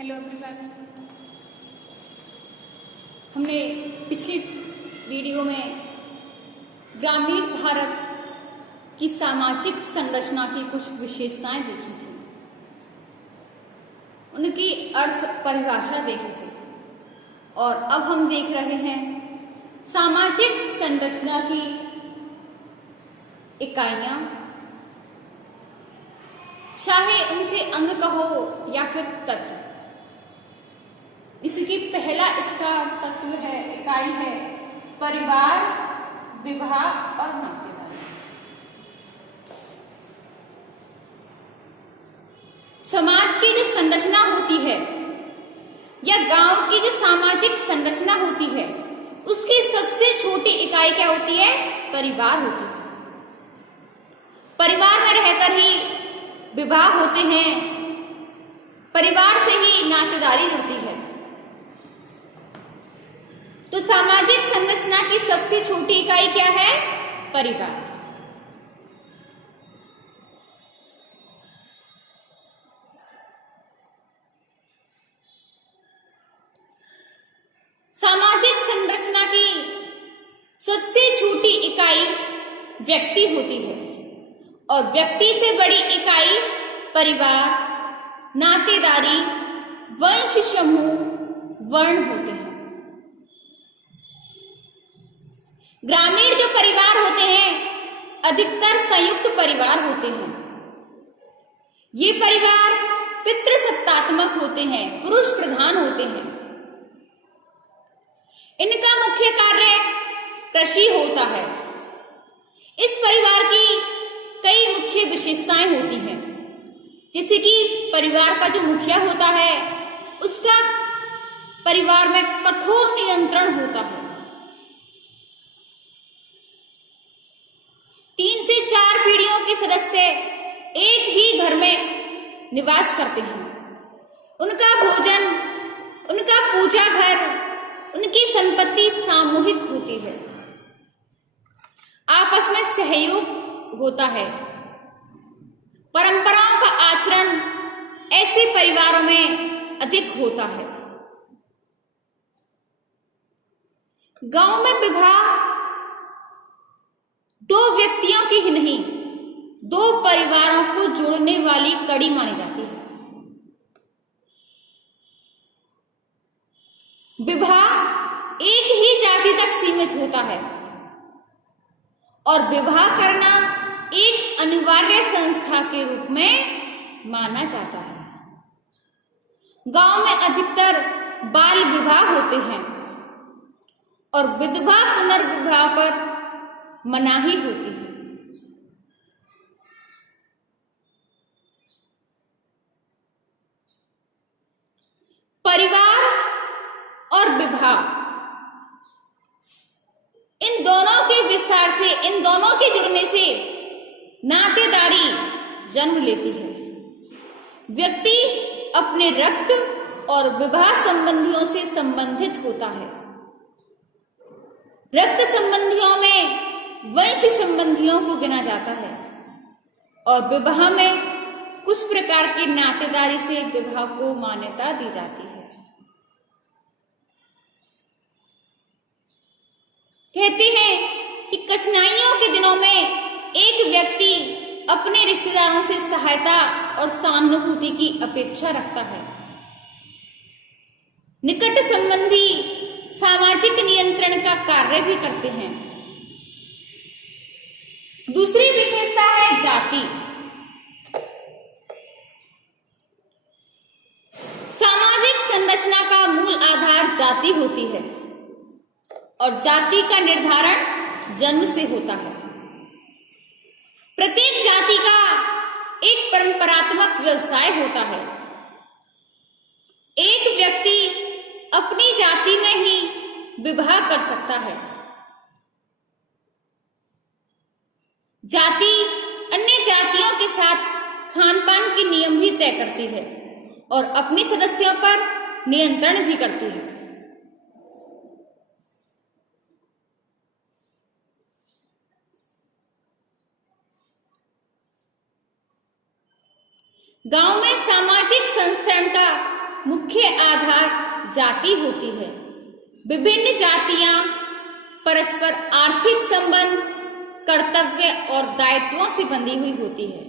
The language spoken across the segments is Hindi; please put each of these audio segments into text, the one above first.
Hello everyone. हमने पिछली वीडियो में ग्रामीण भारत की सामाजिक संरचना की कुछ विशेषताएं देखी थी, उनकी अर्थ परिभाषा देखी थी और अब हम देख रहे हैं सामाजिक संरचना की इकाइयां, चाहे उनसे अंग कहो या फिर तत्व। इसकी पहला इसका तत्व है, इकाई है परिवार, विवाह और नातेदारी। समाज की जो संरचना होती है या गांव की जो सामाजिक संरचना होती है, उसकी सबसे छोटी इकाई क्या होती है? परिवार होती है। परिवार में रहकर ही विवाह होते हैं, परिवार से ही नातेदारी होती है। तो सामाजिक संरचना की सबसे छोटी इकाई क्या है? परिवार। सामाजिक संरचना की सबसे छोटी इकाई व्यक्ति होती है और व्यक्ति से बड़ी इकाई परिवार, नातेदारी, वंश समूह, वर्ण होते हैं। ग्रामीण जो परिवार होते हैं अधिकतर संयुक्त परिवार होते हैं। ये परिवार पितृसत्तात्मक होते हैं, पुरुष प्रधान होते हैं। इनका मुख्य कार्य कृषि होता है। इस परिवार की कई मुख्य विशेषताएं होती हैं, जैसे कि परिवार का जो मुखिया होता है उसका परिवार में कठोर नियंत्रण होता है। 3 से 4 पीढ़ियों के सदस्य एक ही घर में निवास करते हैं। उनका भोजन, उनका पूजा घर, उनकी संपत्ति सामूहिक होती है। आपस में सहयोग होता है। परंपराओं का आचरण ऐसे परिवारों में अधिक होता है। गांव में विवाह 2 व्यक्तियों की ही नहीं, 2 परिवारों को जोड़ने वाली कड़ी मानी जाती है। विवाह एक ही जाति तक सीमित होता है और विवाह करना एक अनिवार्य संस्था के रूप में माना जाता है। गांव में अधिकतर बाल विवाह होते हैं और विधवा पुनर्विवाह पर मनाही होती है। परिवार और विवाह, इन दोनों के विस्तार से, इन दोनों के जुड़ने से नातेदारी जन्म लेती है। व्यक्ति अपने रक्त और विवाह संबंधियों से संबंधित होता है। रक्त संबंधियों में वंश संबंधियों को गिना जाता है और विवाह में कुछ प्रकार की नातेदारी से विवाह को मान्यता दी जाती है। कहते हैं कि कठिनाइयों के दिनों में एक व्यक्ति अपने रिश्तेदारों से सहायता और सहानुभूति की अपेक्षा रखता है। निकट संबंधी सामाजिक नियंत्रण का कार्य भी करते हैं। दूसरी विशेषता है जाति। सामाजिक संरचना का मूल आधार जाति होती है और जाति का निर्धारण जन्म से होता है। प्रत्येक जाति का एक परंपरात्मक व्यवसाय होता है। एक व्यक्ति अपनी जाति में ही विवाह कर सकता है। जाति अन्य जातियों के साथ खान-पान के नियम भी तय करती है और अपने सदस्यों पर नियंत्रण भी करती है। गांव में सामाजिक संस्थान का मुख्य आधार जाति होती है। विभिन्न जातियां परस्पर आर्थिक संबंध, कर्तव्य और दायित्वों से बंधी हुई होती है।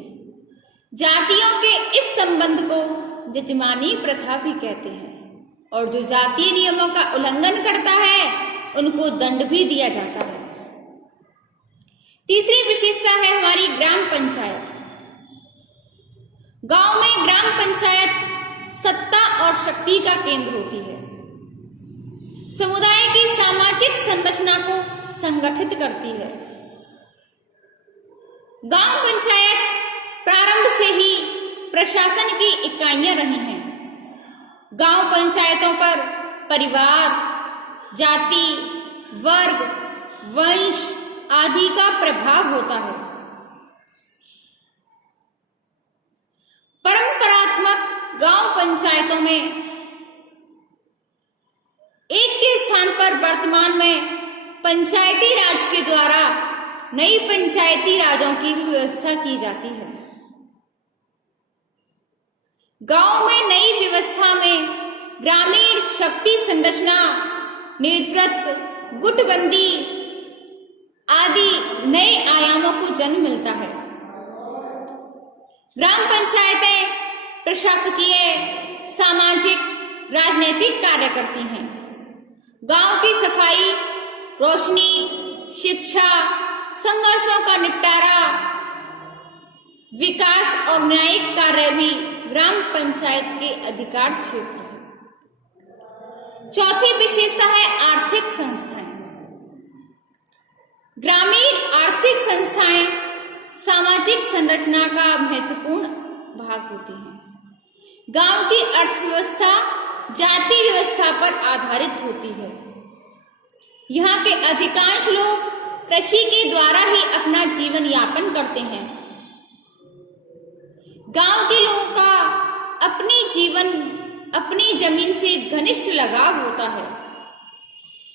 जातियों के इस संबंध को जजमानी प्रथा भी कहते हैं और जो जातीय नियमों का उल्लंघन करता है उनको दंड भी दिया जाता है। तीसरी विशेषता है हमारी ग्राम पंचायत। गांव में ग्राम पंचायत सत्ता और शक्ति का केंद्र होती है। समुदाय की सामाजिक संरचना को संगठित करती है। गांव पंचायत प्रारंभ से ही प्रशासन की इकाइयां रही हैं। गांव पंचायतों पर परिवार, जाति, वर्ग, वंश आदि का प्रभाव होता है। परंपरात्मक गांव पंचायतों में एक के स्थान पर वर्तमान में पंचायती राज के द्वारा नई पंचायती राजों की भी व्यवस्था की जाती है। गांव में नई व्यवस्था में ग्रामीण शक्ति संरचना, नेतृत्व, गुटबंदी आदि नए आयामों को जन्म मिलता है। ग्राम पंचायतें प्रशासकीय, सामाजिक, राजनीतिक कार्य करती हैं। गांव की सफाई, रोशनी, शिक्षा, संघर्षों का निपटारा, विकास और न्यायिक कार्य भी ग्राम पंचायत के अधिकार क्षेत्र है। चौथी विशेषता है आर्थिक संस्थाएं। ग्रामीण आर्थिक संस्थाएं सामाजिक संरचना का महत्वपूर्ण भाग होती हैं। गांव की अर्थव्यवस्था जाति व्यवस्था पर आधारित होती है। यहाँ के अधिकांश लोग कृषि के द्वारा ही अपना जीवन यापन करते हैं। गांव के लोगों का अपनी जमीन से घनिष्ठ लगाव होता है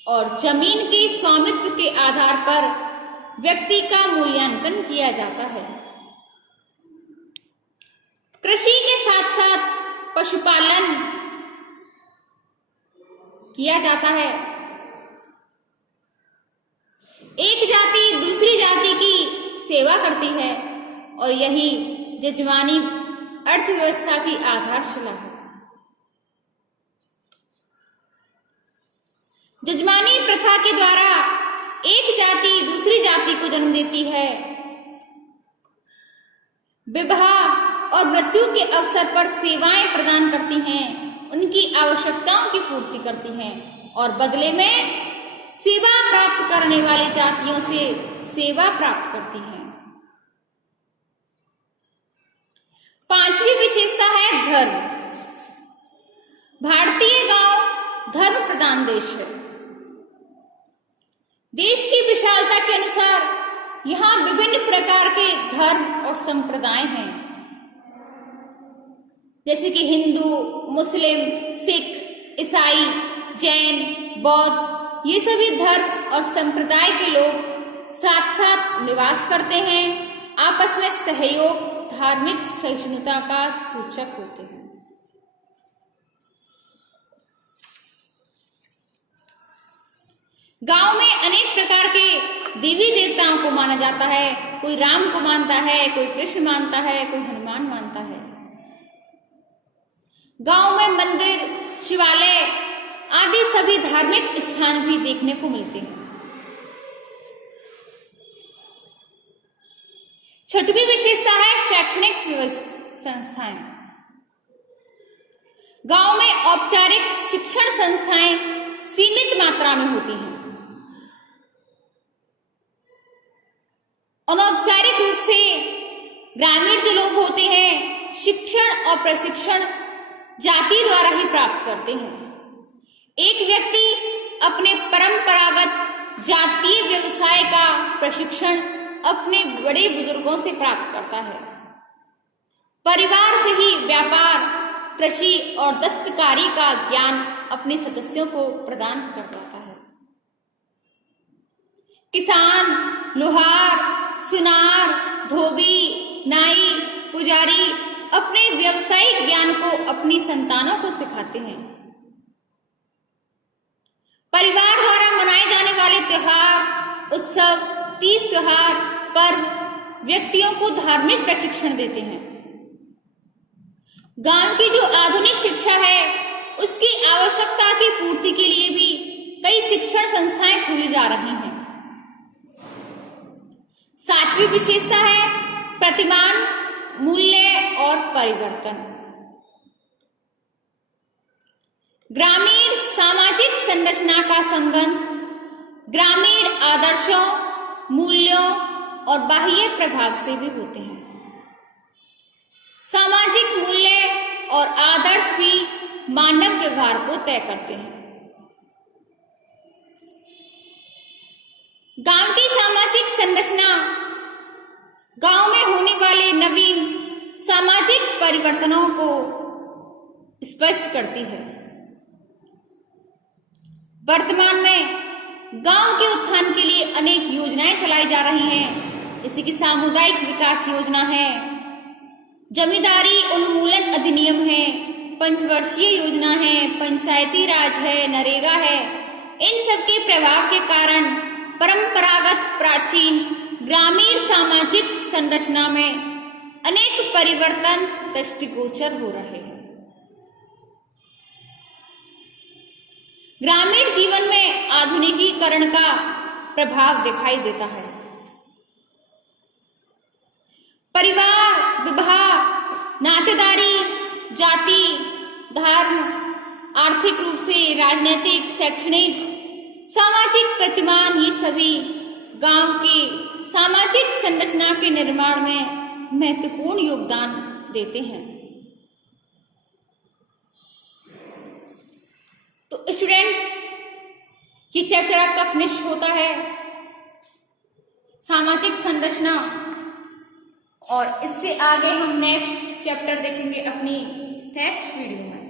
और जमीन के स्वामित्व के आधार पर व्यक्ति का मूल्यांकन किया जाता है। कृषि के साथ साथ पशुपालन किया जाता है। एक जाति दूसरी जाति की सेवा करती है और यही जजमानी अर्थव्यवस्था की आधारशिला है। जजमानी प्रथा के द्वारा एक जाति दूसरी जाति को जन्म देती है। विवाह और मृत्यु के अवसर पर सेवाएं प्रदान करती हैं, उनकी आवश्यकताओं की पूर्ति करती हैं और बदले में सेवा प्राप्त करने वाली जातियों से सेवा प्राप्त करती हैं। पांचवी विशेषता है धर्म। भारतीय गांव धर्म प्रधान देश है। देश की विशालता के अनुसार यहाँ विभिन्न प्रकार के धर्म और संप्रदाय हैं, जैसे कि हिंदू, मुस्लिम, सिख, ईसाई, जैन, बौद्ध, ये सभी धर्म और संप्रदाय के लोग साथ साथ निवास करते हैं। आपस में सहयोग, धार्मिक सहिष्णुता का सूचक होते हैं। गांव में अनेक प्रकार के देवी देवताओं को माना जाता है। कोई राम को मानता है, कोई कृष्ण मानता है, कोई हनुमान मानता है। गांव में मंदिर, शिवालय आदि सभी धार्मिक स्थान भी देखने को मिलते हैं। छठवीं विशेषता है शैक्षणिक संस्थाएं। गांव में औपचारिक शिक्षण संस्थाएं सीमित मात्रा में होती हैं। अनौपचारिक रूप से ग्रामीण जो लोग होते हैं शिक्षण और प्रशिक्षण जाति द्वारा ही प्राप्त करते हैं। एक व्यक्ति अपने परंपरागत जातीय व्यवसाय का प्रशिक्षण अपने बड़े बुजुर्गों से प्राप्त करता है। परिवार से ही व्यापार, कृषि और दस्तकारी का ज्ञान अपने सदस्यों को प्रदान कर जाता है। किसान, लोहार, सुनार, धोबी, नाई, पुजारी अपने व्यवसाय व्यावसायिक ज्ञान को अपनी संतानों को सिखाते हैं। परिवार द्वारा मनाए जाने वाले त्योहार, उत्सव, तीज त्योहार, पर्व व्यक्तियों को धार्मिक प्रशिक्षण देते हैं। गांव की जो आधुनिक शिक्षा है, उसकी आवश्यकता की पूर्ति के लिए भी कई शिक्षण संस्थाएं खुली जा रही हैं। सातवीं विशेषता है प्रतिमान, मूल्य और परिवर्तन। ग्रामीण सामाजिक संरचना का संबंध ग्रामीण आदर्शों, मूल्यों और बाह्य प्रभाव से भी होते हैं। सामाजिक मूल्य और आदर्श भी मानव व्यवहार को तय करते हैं। गांव की सामाजिक संरचना गांव में होने वाले नवीन सामाजिक परिवर्तनों को स्पष्ट करती है। वर्तमान में गांव के उत्थान के लिए अनेक योजनाएं चलाई जा रही हैं, जैसे कि सामुदायिक विकास योजना है, जमींदारी उन्मूलन अधिनियम है, पंचवर्षीय योजना है, पंचायती राज है, नरेगा है। इन सब के प्रभाव के कारण परंपरागत प्राचीन ग्रामीण सामाजिक संरचना में अनेक परिवर्तन दृष्टिगोचर हो रहे हैं। ग्रामीण जीवन में आधुनिकीकरण का प्रभाव दिखाई देता है। परिवार, विवाह, नातेदारी, जाति, धर्म, आर्थिक रूप से, राजनीतिक, शैक्षणिक, सामाजिक प्रतिमान, ये सभी गांव की सामाजिक संरचना के निर्माण में महत्वपूर्ण योगदान देते हैं। तो स्टूडेंट्स, ये चैप्टर आपका फिनिश होता है, सामाजिक संरचना, और इससे आगे हम नेक्स्ट चैप्टर देखेंगे अपनी नेक्स्ट वीडियो में।